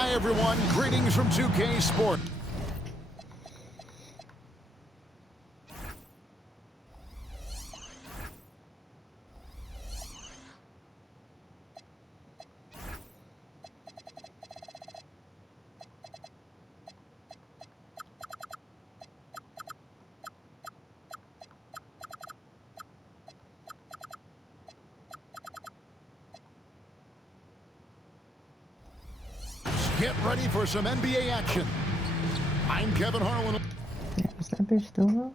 Hi, everyone. Greetings from 2K Sport. Get ready for some NBA action. I'm Kevin Harlan. Yeah, is that bitch still up?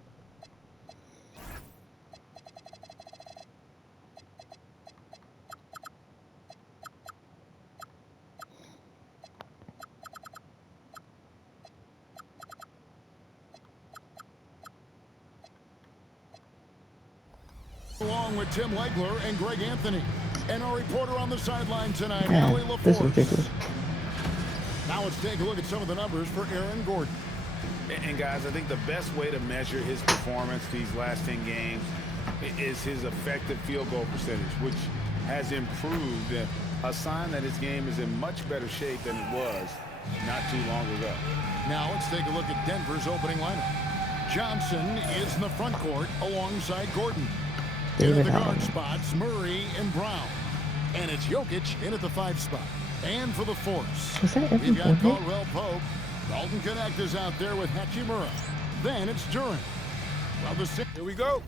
Along with Tim Legler and Greg Anthony. And our reporter on the sideline tonight, Yeah, Allie this is LaForce. ridiculous. Now let's take a look at some of the numbers for Aaron Gordon. And guys, I think the best way to measure his performance these last 10 games is his effective field goal percentage, which has improved, a sign that his game is in much better shape than it was not too long ago. Now let's take a look at Denver's opening lineup. Johnson is in the front court alongside Gordon. In at the guard spots, Murray and Brown. And it's Jokic in at the 5 spot. And for the Force, we've got Caldwell Pope. Dalton Connect is out there with Hachimura. Then it's Duran. Well, here we go.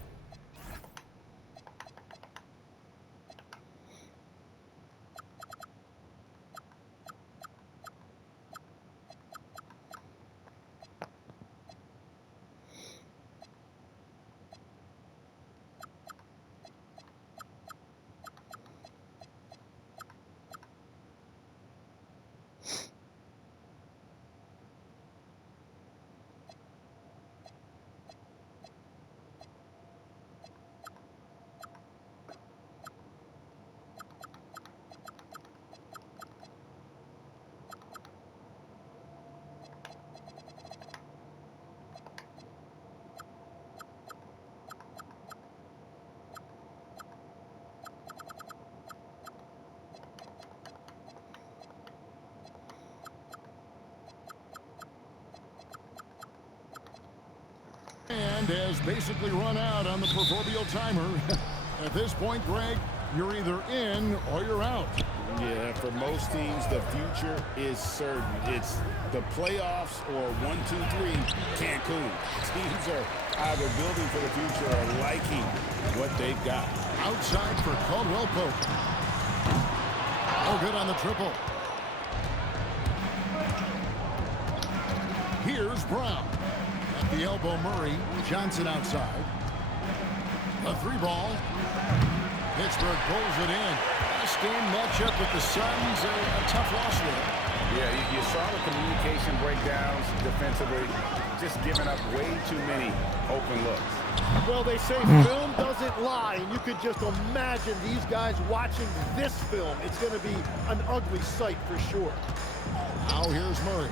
And has basically run out on the proverbial timer. At this point, Greg, you're either in or you're out. Yeah, for most teams, the future is certain. It's the playoffs or 1, 2, 3, Cancun. Teams are either building for the future or liking what they've got. Outside for Caldwell Pope. Oh, good on the triple. Here's Brown. At the elbow, Murray. Johnson outside. A 3-ball. Pittsburgh pulls it in. Last game matchup with the Suns, a tough loss there. Yeah, you saw the communication breakdowns defensively, just giving up way too many open looks. Well, they say film doesn't lie, and you could just imagine these guys watching this film. It's going to be an ugly sight for sure. Now here's Murray.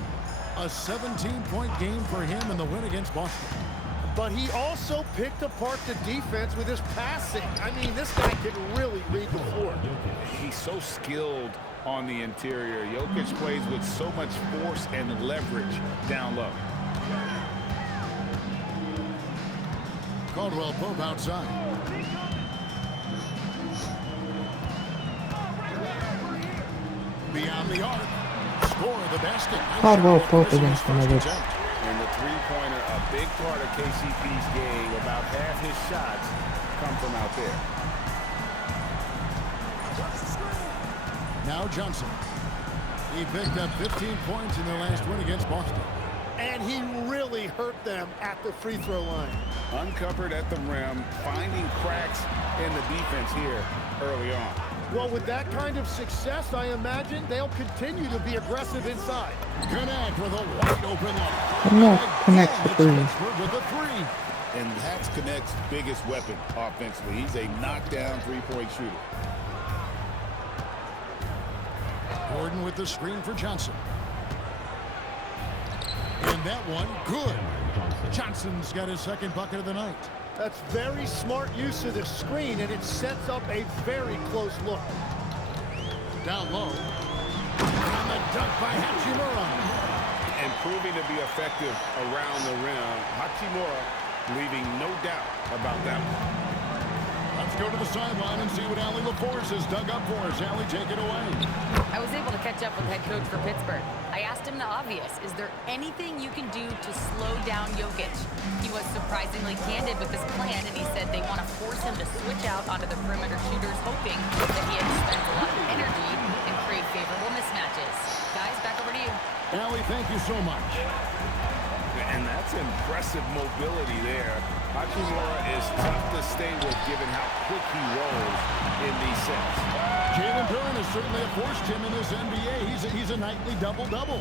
A 17-point game for him in the win against Boston. But he also picked apart the defense with his passing. I mean, this guy can really read the floor. He's so skilled on the interior. Jokic plays with so much force and leverage down low. Caldwell Pope outside. Beyond the arc. Score of the basket. Caldwell Pope against the Nuggets. And the three-pointer, a big part of KCP's game. About half his shots come from out there. Now Johnson. He picked up 15 points in their last win against Boston. And he really hurt them at the free throw line. Uncovered at the rim, finding cracks in the defense here early on. Well, with that kind of success, I imagine they'll continue to be aggressive inside. Connect with a wide open look. Connect the three. With a 3. And that's Connect's biggest weapon offensively. He's a knockdown three-point shooter. Gordon with the screen for Johnson. And that one, good. Johnson's got his second bucket of the night. That's very smart use of the screen, and it sets up a very close look. Down low. And the Dunk by Hachimura. And proving to be effective around the rim. Hachimura leaving no doubt about that one. Let's go to the sideline and see what Allie LaForce has dug up for us. Allie, take it away. I was able to catch up with head coach for Pittsburgh. I asked him the obvious. Is there anything you can do to slow down Jokic? He was surprisingly candid with this plan, and he said they want to force him to switch out onto the perimeter shooters, hoping that he had spent a lot of energy and create favorable mismatches. Guys, back over to you. Allie, thank you so much. And that's impressive mobility there. Hachimura is tough to stay with given how quick he rolls in these sets. Jalen Duren has certainly forced him in his NBA. He's a nightly double-double.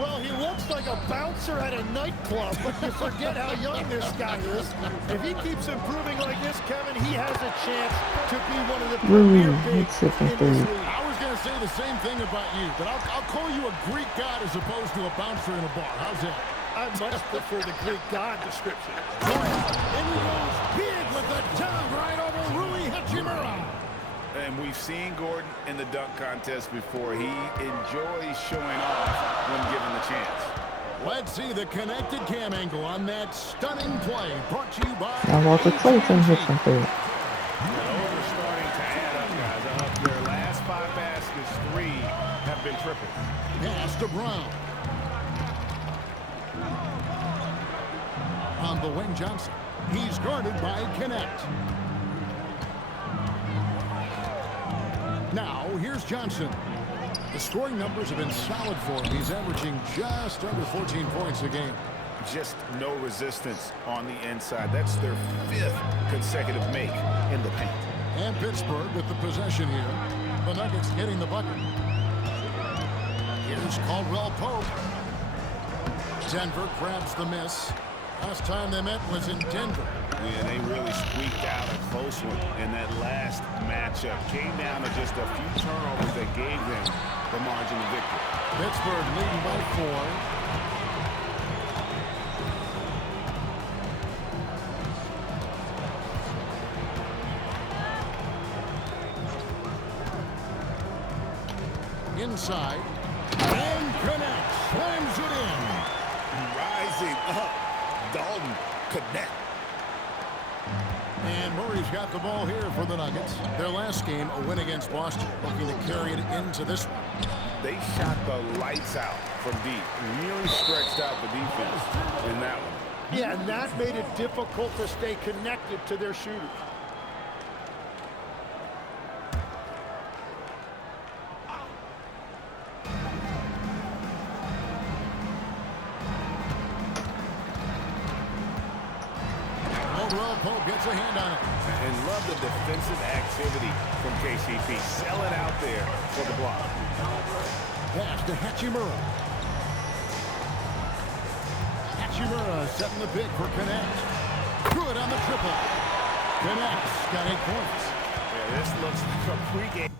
Well, he looks like a bouncer at a nightclub, but you forget how young this guy is. If he keeps improving like this, Kevin, he has a chance to be one of the premier bigs in this league. I was going to say the same thing about you, but I'll call you a Greek god as opposed to a bouncer in a bar. How's that? I much prefer the Greek god description. And he goes big with the dunk right over Rui Hachimura. And we've seen Gordon in the dunk contest before. He enjoys showing off when given the chance. Let's see the connected cam angle on that stunning play. Brought to you by... Now Walter Clayton hit something. Those are starting to add up, guys. Of their last 5 baskets, 3 have been triple. Pass to Brown. On the wing, Johnson. He's guarded by Connect. Now, here's Johnson. The scoring numbers have been solid for him. He's averaging just under 14 points a game. Just no resistance on the inside. That's their 5th consecutive make in the paint. And Pittsburgh with the possession here. The Nuggets getting the bucket. Here's Caldwell Pope. Denver grabs the miss. Last time they met was in Denver. Yeah, they really squeaked out a close one in that last matchup. Came down to just a few turnovers that gave them the margin of victory. Pittsburgh leading by 4. Inside. And connects. Slams it in. Rising up. Dalton connect. And Murray's got the ball here for the Nuggets. Their last game, a win against Boston, looking to carry it into this one. They shot the lights out from deep. Really stretched out the defense in that one. Yeah, and that made it difficult to stay connected to their shooters. Pope gets a hand on it. And love the defensive activity from KCP. Sell it out there for the block. Pass to Hachimura. Hachimura setting the pick for Connect. Good on the triple. Connect's got 8 points. Yeah, this looks like a pregame.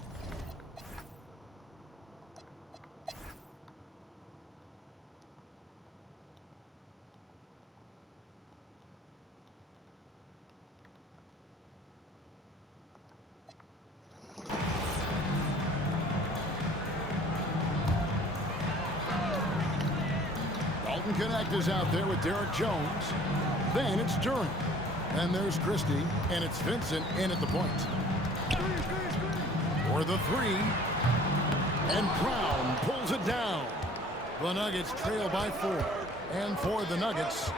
Connect is out there with Derek Jones. Then it's Duren. And there's Christie. And it's Vincent in at the point. For the 3. And Brown pulls it down. The Nuggets trail by 4. And for the Nuggets,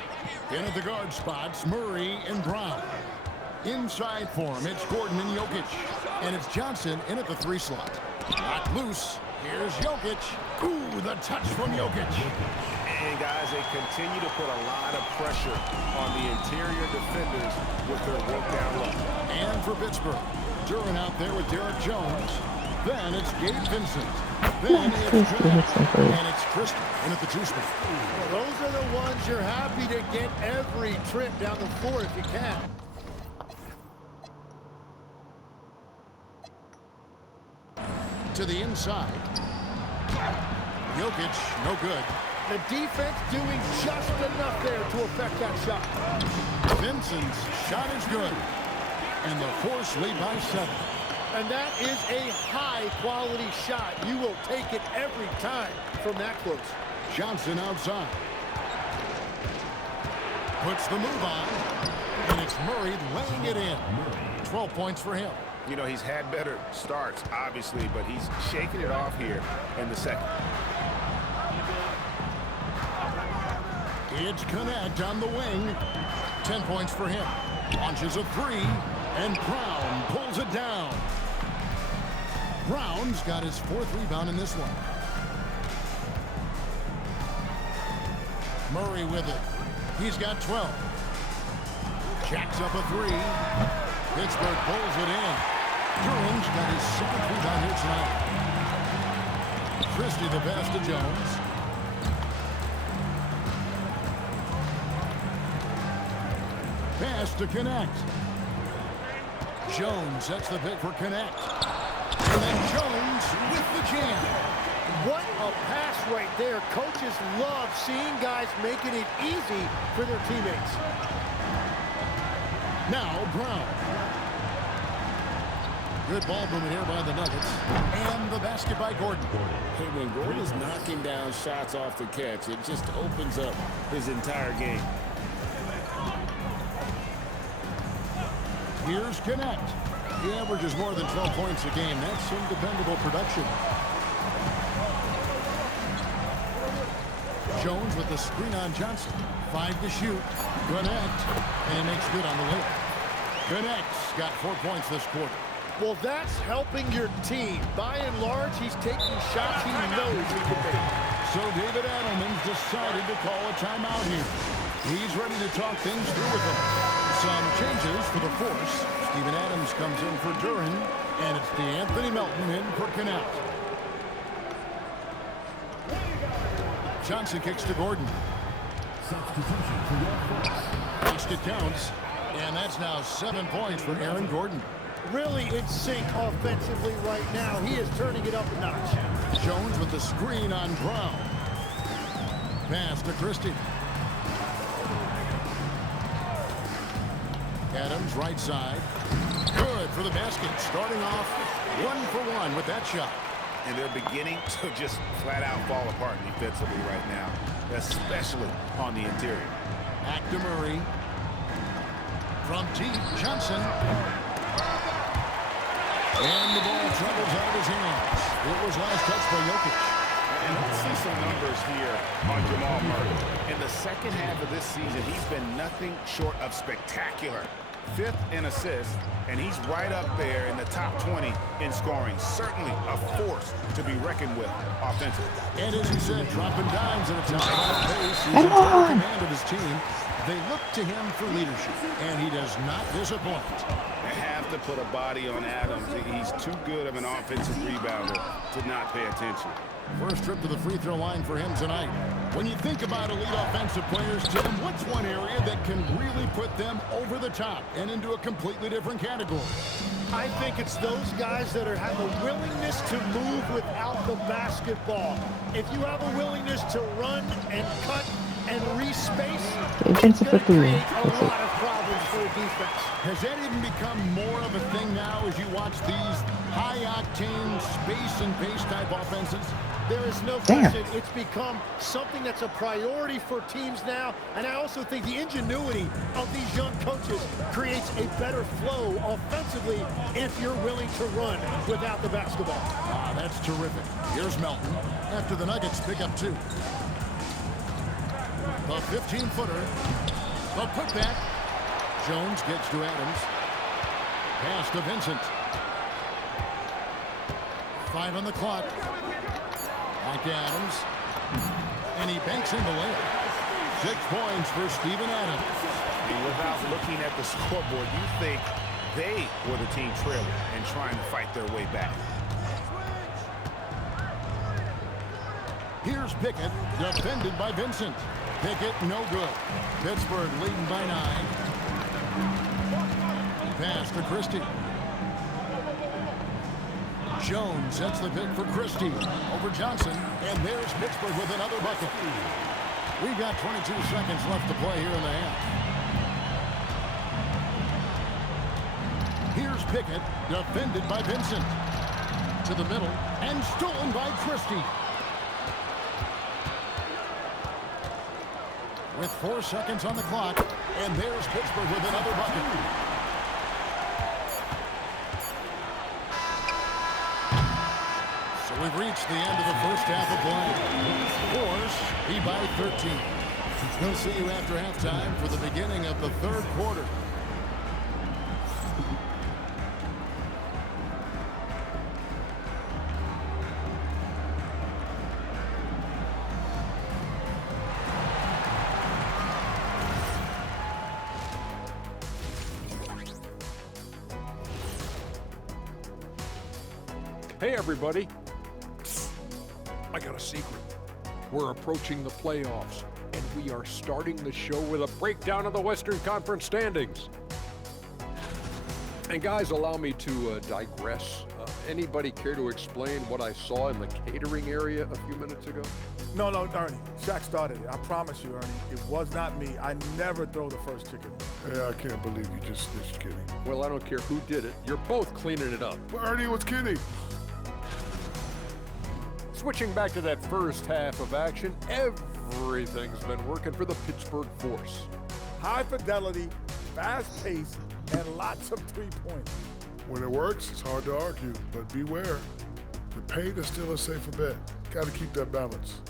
in at the guard spots, Murray and Brown. Inside for him, it's Gordon and Jokic. And it's Johnson in at the 3 slot. Knocked loose. Here's Jokic. Ooh, the touch from Jokic. And guys, they continue to put a lot of pressure on the interior defenders with their work down low. And for Pittsburgh, Duren out there with Derek Jones. Then it's Gabe Vincent. Then it's Connect. And it's Christie in at the 2 spot. Well, those are the ones you're happy to get every trip down the floor if you can. To the inside. Jokic, no good. The defense doing just enough there to affect that shot. Vincent's shot is good. And the Force lead by 7. And that is a high-quality shot. You will take it every time from that close. Johnson outside. Puts the move on. And it's Murray laying it in. 12 points for him. You know, he's had better starts, obviously, but he's shaking it off here in the second. It's Connect on the wing. 10 points for him. Launches a three, and Brown pulls it down. Brown's got his 4th rebound in this one. Murray with it. He's got 12. Jacks up a three. Pittsburgh pulls it in. Durham's got his 7th rebound here tonight. Christie the pass to Jones. Pass to Connect. Jones sets the pick for Connect. And then Jones with the jam. What a pass right there. Coaches love seeing guys making it easy for their teammates. Now Brown. Good ball movement here by the Nuggets. And the basket by Gordon. Hey, when Gordon's knocking down shots off the catch, it just opens up his entire game. Here's Connect. He averages more than 12 points a game. That's some dependable production. Jones with the screen on Johnson. 5 to shoot. Connect. And he makes good on the layup. Connect's got 4 points this quarter. Well, that's helping your team. By and large, he's taking shots he knows he can make. So David Adelman's decided to call a timeout here. He's ready to talk things through with them. Some changes for the Force. Steven Adams comes in for Duran, and it's DeAnthony Melton in for Connect. Johnson kicks to Gordon. Basket counts, and that's now 7 points for Aaron Gordon. Really in sync offensively right now. He is turning it up a notch. Jones with the screen on Brown. Pass to Christie. Adams right side. Good for the basket. Starting off 1 for 1 with that shot. And they're beginning to just flat out fall apart defensively right now, especially on the interior. Back to Murray. From deep, Johnson. And the ball travels out of his hands. It was last touched by Jokic. And let's see some numbers here on Jamal Murray. In the second half of this season, he's been nothing short of spectacular. 5th in assists, and he's right up there in the top 20 in scoring. Certainly a force to be reckoned with offensively. And as you said, dropping dimes at a time at pace. He's in total command of his team. They look to him for leadership, and he does not disappoint. They have to put a body on Adams. He's too good of an offensive rebounder to not pay attention. First trip to the free throw line for him tonight. When you think about elite offensive players, Tim, what's one area that can really put them over the top and into a completely different category? I think it's those guys that have a willingness to move without the basketball. If you have a willingness to run and cut and respace, it's going to create a lot of problems for a defense. Has that even become more of a thing now as you watch these high-octane space and pace type offenses? There is no question. It's become something that's a priority for teams now. And I also think the ingenuity of these young coaches creates a better flow offensively if you're willing to run without the basketball. Ah, that's terrific. Here's Melton after the Nuggets pick up 2. The 15-footer. The putback. Jones gets to Adams. Pass to Vincent. 5 on the clock. Back to Adams. And he banks in the layup. 6 points for Steven Adams. And without looking at the scoreboard, you think they were the team trailer and trying to fight their way back. Here's Pickett, defended by Vincent. Pickett, no good. Pittsburgh leading by 9. Pass to Christie. Jones sets the pick for Christie over Johnson, and there's Pittsburgh with another bucket. We've got 22 seconds left to play here in the half. Here's Pickett, defended by Vincent. To the middle, and stolen by Christie. With 4 seconds on the clock, and there's Pittsburgh with another bucket. So we've reached the end of the first half of play. Force lead by 13. We'll see you after halftime for the beginning of the third quarter. Hey, everybody. I got a secret. We're approaching the playoffs, and we are starting the show with a breakdown of the Western Conference standings. And guys, allow me to digress. Anybody care to explain what I saw in the catering area a few minutes ago? No, Ernie. Shaq started it. I promise you, Ernie. It was not me. I never throw the first chicken. Yeah, I can't believe you just snitched Kenny. Well, I don't care who did it. You're both cleaning it up. Well, Ernie, it was Kenny. Switching back to that first half of action, everything's been working for the Pittsburgh Force. High fidelity, fast pace, and lots of three-pointers. When it works, it's hard to argue, but beware. The paint is still a safer bet. Got to keep that balance.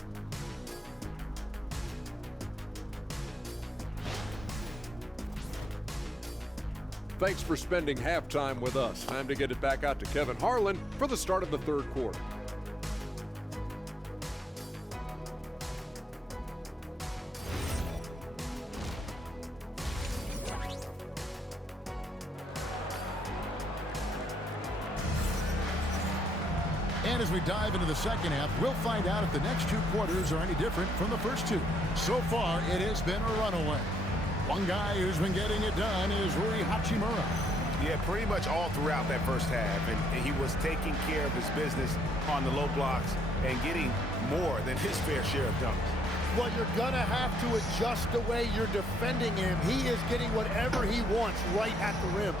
Thanks for spending halftime with us. Time to get it back out to Kevin Harlan for the start of the third quarter. And as we dive into the second half, we'll find out if the next 2 quarters are any different from the first 2. So far, it has been a runaway. One guy who's been getting it done is Rui Hachimura. Yeah, pretty much all throughout that first half, and he was taking care of his business on the low blocks and getting more than his fair share of dunks. Well, you're going to have to adjust the way you're defending him. He is getting whatever he wants right at the rim.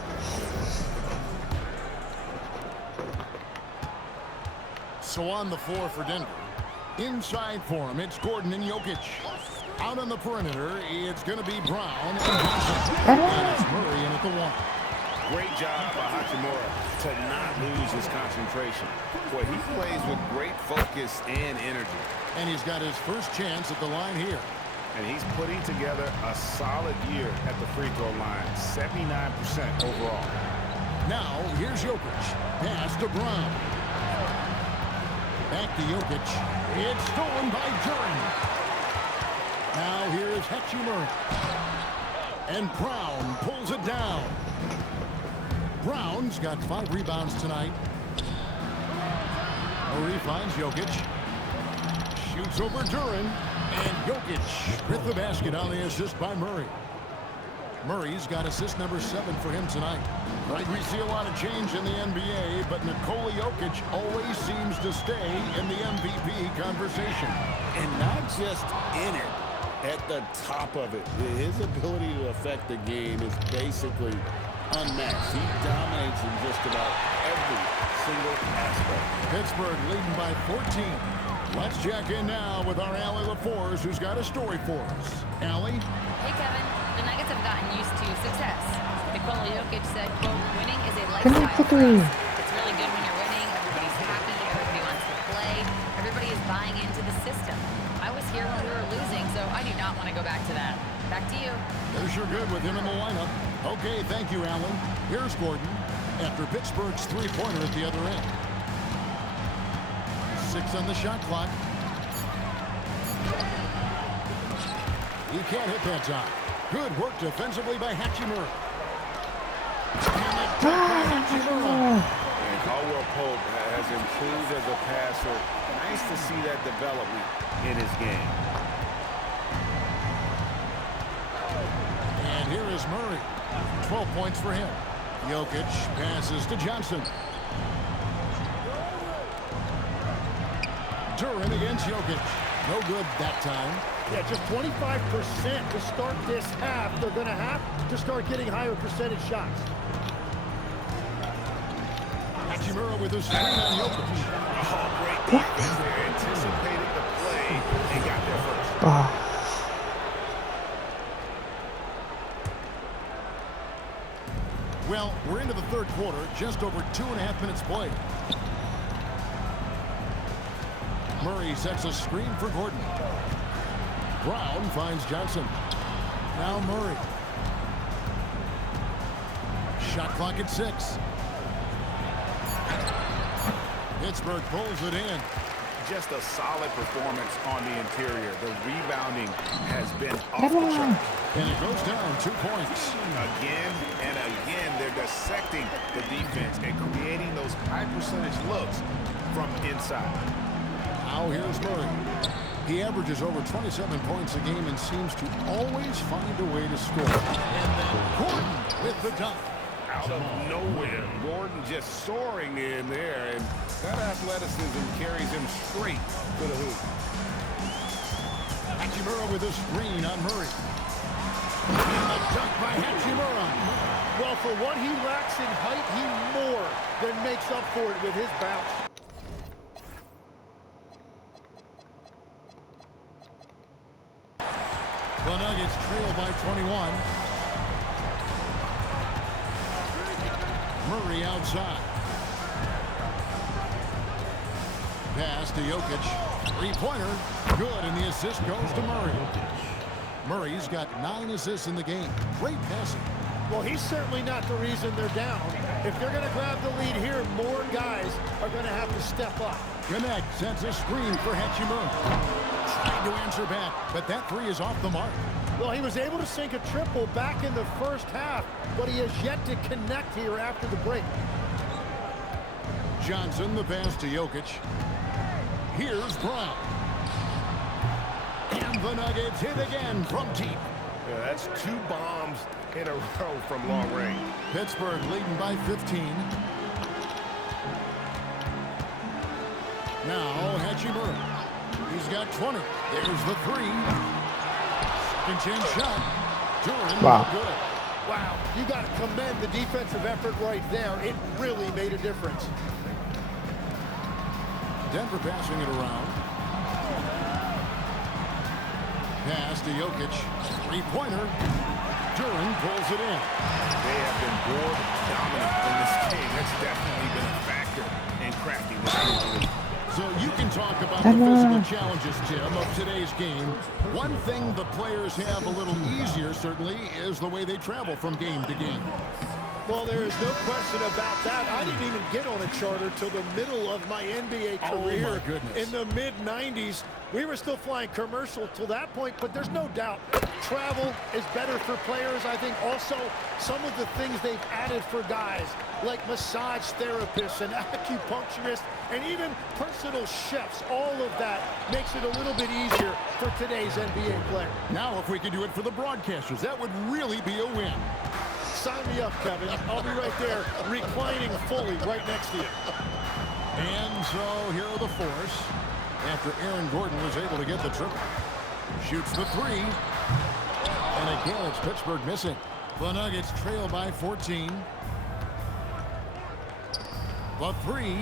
So on the floor for Denver. Inside for him, it's Gordon and Jokic. Out on the perimeter, it's going to be Brown and Johnson. And it's Murray in at the 1. Great job by Hachimura to not lose his concentration. Boy, he plays with great focus and energy. And he's got his first chance at the line here. And he's putting together a solid year at the free throw line, 79% overall. Now, here's Jokic. Pass to Brown. Back to Jokic. It's stolen by Duren. Now here is Hachimura. And Brown pulls it down. Brown's got 5 rebounds tonight. Murray finds Jokic. Shoots over Duren. And Jokic with the basket on the assist by Murray. Murray's got assist number 7 for him tonight. Like we see a lot of change in the NBA, but Nikola Jokic always seems to stay in the MVP conversation. And not just in it, at the top of it. His ability to affect the game is basically unmatched. He dominates in just about every single aspect. Pittsburgh leading by 14. Let's check in now with our Allie LaForce, who's got a story for us. Allie? Hey, Kevin. The Nuggets have gotten used to success. Nikola Jokic said, quote, winning is a lifestyle for us. It's really good when you're winning. Everybody's happy. Everybody wants to play. Everybody is buying into the system. I was here when we were losing, so I do not want to go back to that. Back to you. They're sure good with him in the lineup. Okay, thank you, Allen. Here's Gordon after Pittsburgh's three-pointer at the other end. 6 on the shot clock. He can't hit that time. Good work defensively by Hachimura. And Caldwell Pope has improved as a passer. Nice to see that development in his game. And here is Murray. 12 points for him. Jokic passes to Johnson. Duren against Jokic. No good that time. Yeah, just 25% to start this half. They're going to have to start getting higher percentage shots. Hachimura with a screen on Jokic. Oh, great defense there. Anticipated the play and got there first. Ah, Well, we're into the third quarter, just over 2.5 minutes played. Murray sets a screen for Gordon. Brown finds Johnson. Now Murray. Shot clock at 6. Pittsburgh pulls it in. Just a solid performance on the interior. The rebounding has been off the chart. And it goes down 2 points. Again and again, they're dissecting the defense and creating those high percentage looks from inside. Now here's Murray. He averages over 27 points a game and seems to always find a way to score. And then Gordon with the dunk. Out of nowhere, Gordon just soaring in there, and that athleticism carries him straight to the hoop. Hachimura with a screen on Murray. And the dunk by Hachimura. Well, for what he lacks in height, he more than makes up for it with his bounce. The Nuggets trail by 21. Murray outside. Pass to Jokic. Three-pointer. Good, and the assist goes to Murray. Murray's got 9 assists in the game. Great passing. Well, he's certainly not the reason they're down. If they're going to grab the lead here, more guys are going to have to step up. Connect sends a screen for Hachimura. Trying to answer back, but that 3 is off the mark. Well, he was able to sink a triple back in the first half, but he has yet to connect here after the break. Johnson, the pass to Jokic. Here's Brown. And the Nuggets hit again from deep. Yeah, that's 2 bombs in a row from long range. Pittsburgh leading by 15. Now Hachimura. He's got 20. There's the 3. Second chance shot. Duran, Wow. good. Wow, you got to commend the defensive effort right there. It really made a difference. Denver passing it around. Pass to Jokic. Three-pointer. Duran pulls it in. They have been board dominant in this game. That's definitely been a factor in crafting this. So you can talk about the physical challenges, Tim, of today's game. One thing the players have a little easier, certainly, is the way they travel from game to game. Well, there is no question about that. I didn't even get on a charter till the middle of my NBA career. Oh, my goodness. In the mid-90s. We were still flying commercial till that point, but there's no doubt travel is better for players. I think also some of the things they've added for guys like massage therapists and acupuncturists and even personal chefs, all of that makes it a little bit easier for today's NBA player. Now, if we could do it for the broadcasters, that would really be a win. Sign me up, Kevin. I'll be right there reclining fully right next to you. And so here are the Force. After Aaron Gordon was able to get the triple. Shoots the 3. And again, it's Pittsburgh missing. The Nuggets trail by 14. The 3. You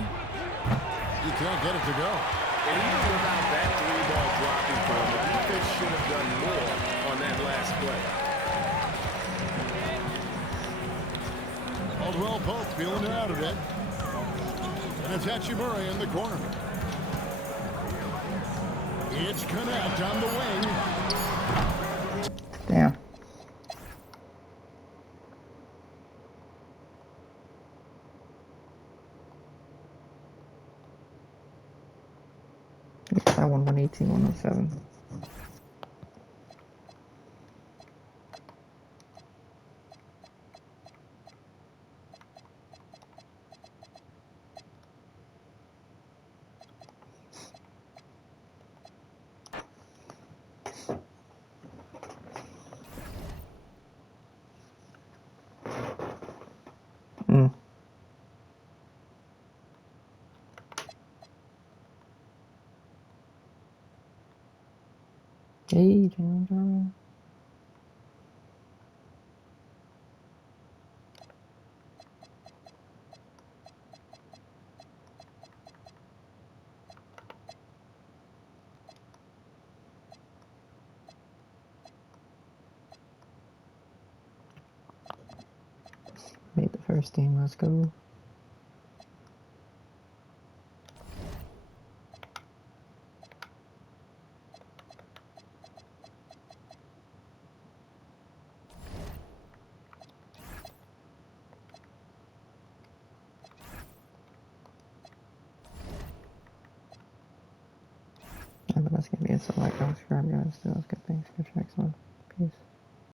can't get it to go. And even without that 3-ball dropping for him, the defense should have done more on that last play. Caldwell Pope feeling it out of it. And it's Hachimura in the corner. It's Connect on the wing. damn. That one, 118, 107. Hey, John. First team, let's go. Yeah, but let's get me a select. I'll subscribe, guys. Still, let's get things. Go check some. Peace.